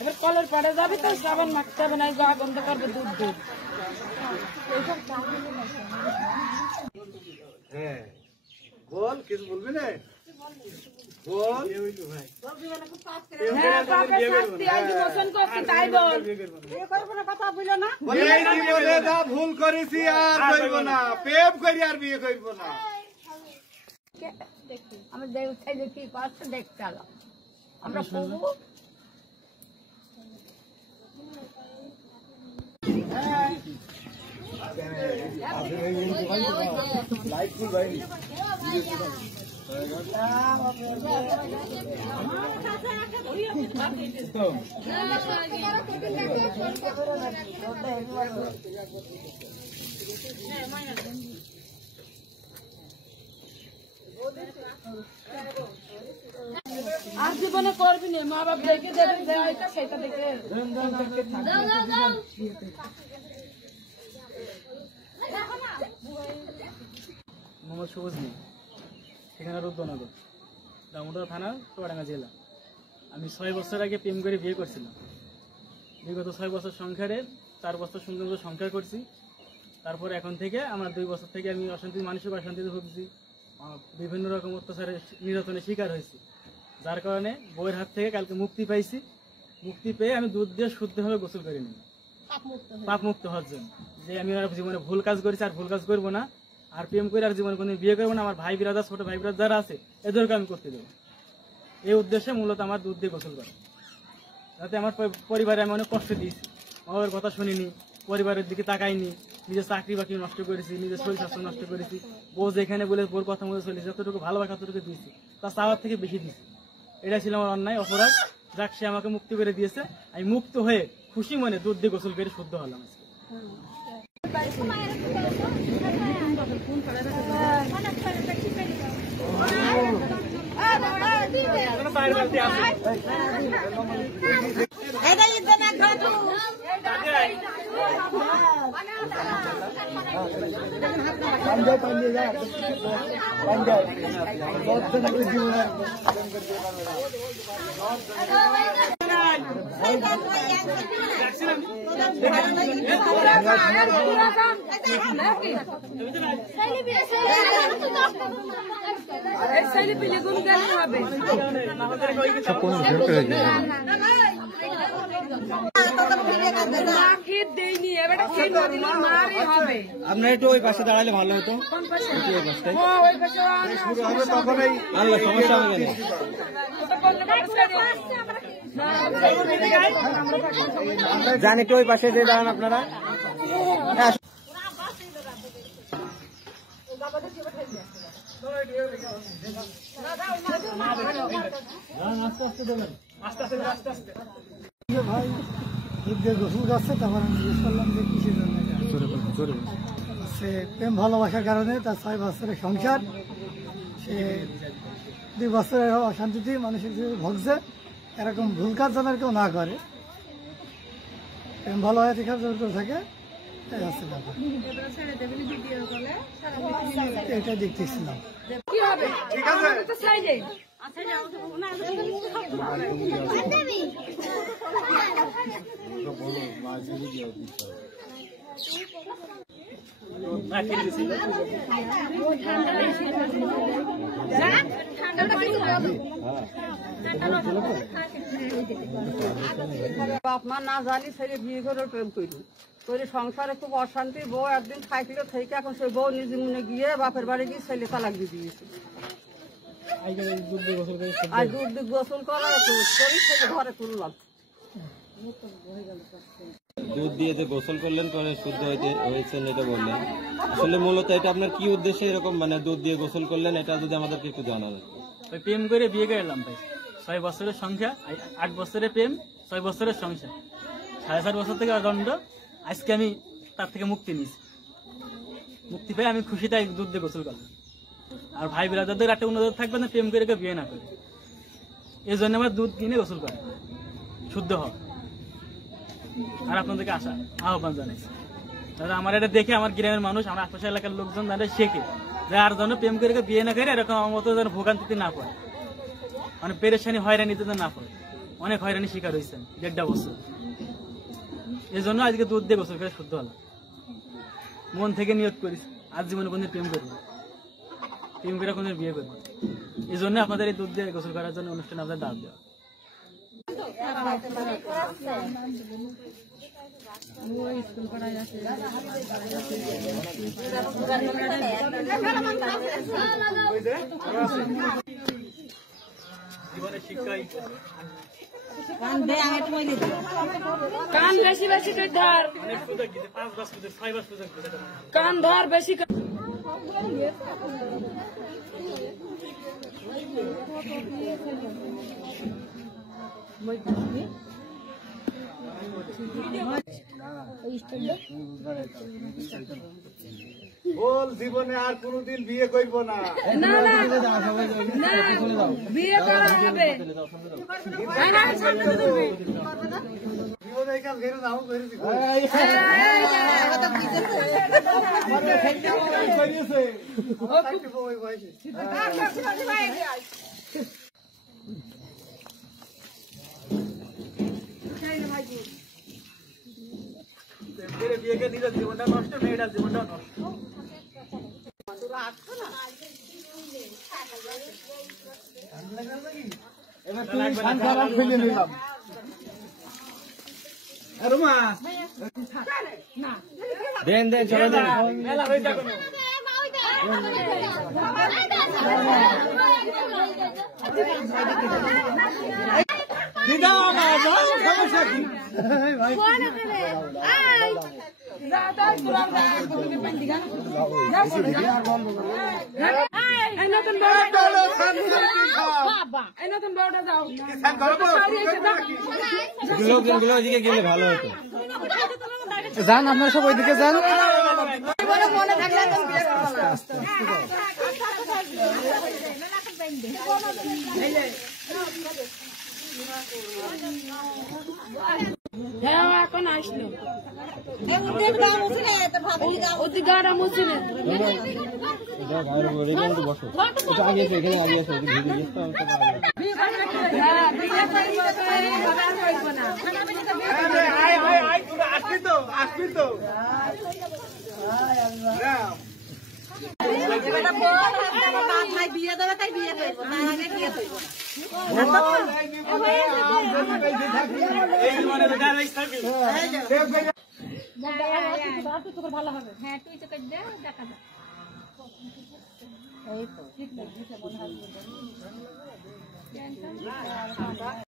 এবার কলের পাড়ে যাবি তো সাবান মাখতে হবে না, গা গন্ধ করবে দুধ দুধ। হ্যাঁ বল, কিছু বলবি না? বল ভুল করেছি আর করবো না, প্রেম করি আর বিয়ে করবো না। আমি দেখি পাচ্ছে দেখতে এলাম আমরা পড়বো। আর জীবনে করবি না, মা বাপ দেখে দেবেন সেটা দেখে মোহাম্মদ সবুজনি, সেখানে রুদ্রনগর, দামোদর থানা, চুয়াডাঙ্গা জেলা। আমি 6 বছর আগে প্রেম করে বিয়ে করছিলাম। বিগত 6 বছর সংসারে 4 বছর সুন্দর সংসার করছি। তারপর এখন থেকে আমার 2 বছর থেকে আমি মানসিক অশান্তিতে ভুগছি, বিভিন্ন রকম অত্যাচারের নির্যাতনের শিকার হয়েছি। যার কারণে বউয়ের হাত থেকে কালকে মুক্তি পাইছি। মুক্তি পেয়ে আমি দুধ দিয়ে শুদ্ধভাবে গোসল করে নিই, পাপ মুক্ত হওয়ার জন্য, যে আমি আর জীবনে ভুল কাজ করেছি, আর ভুল কাজ করবো না, আর প্রেম করে আর জীবনে কোনদিন বিয়ে করবো না। আমার ভাই বিরাদার, ছোট ভাই বিরাদার যারা আছে এদেরকে আমি করতে দেবো। এই উদ্দেশ্যে মূলত আমার দুধ দিয়ে গোসল করা, যাতে আমার পরিবারে আমি অনেক কষ্ট দিয়েছি, আমার কথা শুনিনি, পরিবারের দিকে তাকাইনি, নিজের চাকরি বাকরি নষ্ট করেছি, নিজের শরীর স্বাস্থ্য নষ্ট করেছি। বউ যেখানে বলে বোর কথা মতো চলেছি, যতটুকু ভালোবাসা ততটুকু দিয়েছি, তার চাওয়ার থেকে বেশি দিয়েছি। এটা ছিল আমার অন্যায়, অপরাধ। যাক, সে আমাকে মুক্তি করে দিয়েছে। আমি মুক্ত হয়ে খুশি মনে দুধ দিয়ে গোসল করে শুদ্ধ হলাম। আপনার একটু ওই পাশে দাঁড়ালে ভালো হতো। সমস্যা হবে জান, একটু ওই পাশে যে দাঁড়ান আপনারা। ভাই দুধ দিয়ে গোসল করছে, তারপর আমি জিজ্ঞেস করলাম যে কিসের জন্য। সে প্রেম ভালোবাসার কারণে তার 6 বছরের সংসার, সে 2 বছরের অশান্তিতে মানসিক ভুগছে। এরকম ভুল কাজ যেন কেউ না করে, প্রেম ভালোবাসা থেকে থাকে, এটা দেখতেছিলাম। বাপ মা না জানি ছেলে বিয়ে করে প্রেম করি করে সংসারে খুব অশান্তি। বউ একদিন থাকলো থেকে এখন সে বউ নিজে মনে গিয়ে বাপের বাড়ি গিয়ে ছেলে তালাক দিয়ে দিয়েছে। আর দুধ দিয়ে গোসল করা করি ছেলে ঘরে তুললাম। দুধ দিয়ে যে গোসল করলেন, করে শুদ্ধ হয়েছেন এটা বললেন, আসলে মূলত এটা আপনার কি উদ্দেশ্যে এরকম মানে দুধ দিয়ে গোসল করলেন, এটা যদি আমাদেরকে একটু জানান। প্রেম করে বিয়ে করে এলাম ভাই, 6 বছরের সংখ্যা, 8 বছরের প্রেম, 6 বছরের সংসার, 7.5 বছর থেকে দণ্ড। আজকে আমি তার থেকে মুক্তি নিয়েছি। মুক্তি পেয়ে আমি খুশিটাই দুধ দিয়ে গোসল করলাম। আর ভাই বিরাদারদের একটা অনুরোধ থাকবে না, প্রেম করে বিয়ে না করে। এই জন্য আমার দুধ কিনে গোসল করে শুদ্ধ হওয়া। আর আপনাদেরকে আহ্বান জানাইছি। দাদা আমার এটা দেখে আমার গ্রামের মানুষ, আমার আশপাশের এলাকার লোকজন দাদা শেখে যে আর যেন প্রেম করে বিয়ে না করে এরকম আমার মতো যেন ভোগান্তিতে না পড়ে, মানে পেরেশানি হয়রানিতে না পড়ে। অনেক হয়রানি শিকার হয়েছেন 1.5 বছর। এই জন্য আজকে দুধ দিয়ে গোসল করে শুদ্ধ হলাম। মন থেকে নিয়ত করিস আজ জীবনে কোনদিন প্রেম করবো, প্রেম করে কোনদিন বিয়ে করবো। এই জন্য আপনাদের এই দুধ দিয়ে গোসল করার জন্য অনুষ্ঠানে আপনাদের দাওয়াত দেওয়া। জীবনে শিক্ষাই কান বেশি বেশি করে ধর, অনেক সুযোগ দিতে 5-10 সুযোগ 6-10 সুযোগ দিতে কান ধর বেশি বল জীবনে আর কোনোদিন বিয়ে করবো না। বিয়ে করা হবে। জীবনে এই কাজ ঘেরে নাও করেছি ওই বয়সে বিয়েকে নিজের জীবনটা নষ্ট, মেয়েটার জীবনটা নষ্ট। এবার তুই সান্তারাম ফেলে নিলাম। রুমা দেন চলে দেন। মেলা হয়ে যাবে না। দিদা আমার সমস্যা কি? লোকজনগুলো ওইদিকে গেলে ভালো হতো। যান আপনারা সব ওইদিকে যান। হ্যাঁ এখন আসলো ওদের গাড়া মুছিলেন বসো আগে এখানে আগে আসো আসবি তো আসবি তো বিয়ে দেবে তাই বিয়ে করবো, তার আগে বিয়ে করবো এই জীবনে তো গাড়ি থাকবে। ভালো হবে। হ্যাঁ তুই তো দে দেখা যাক। এই তো ঠিক আছে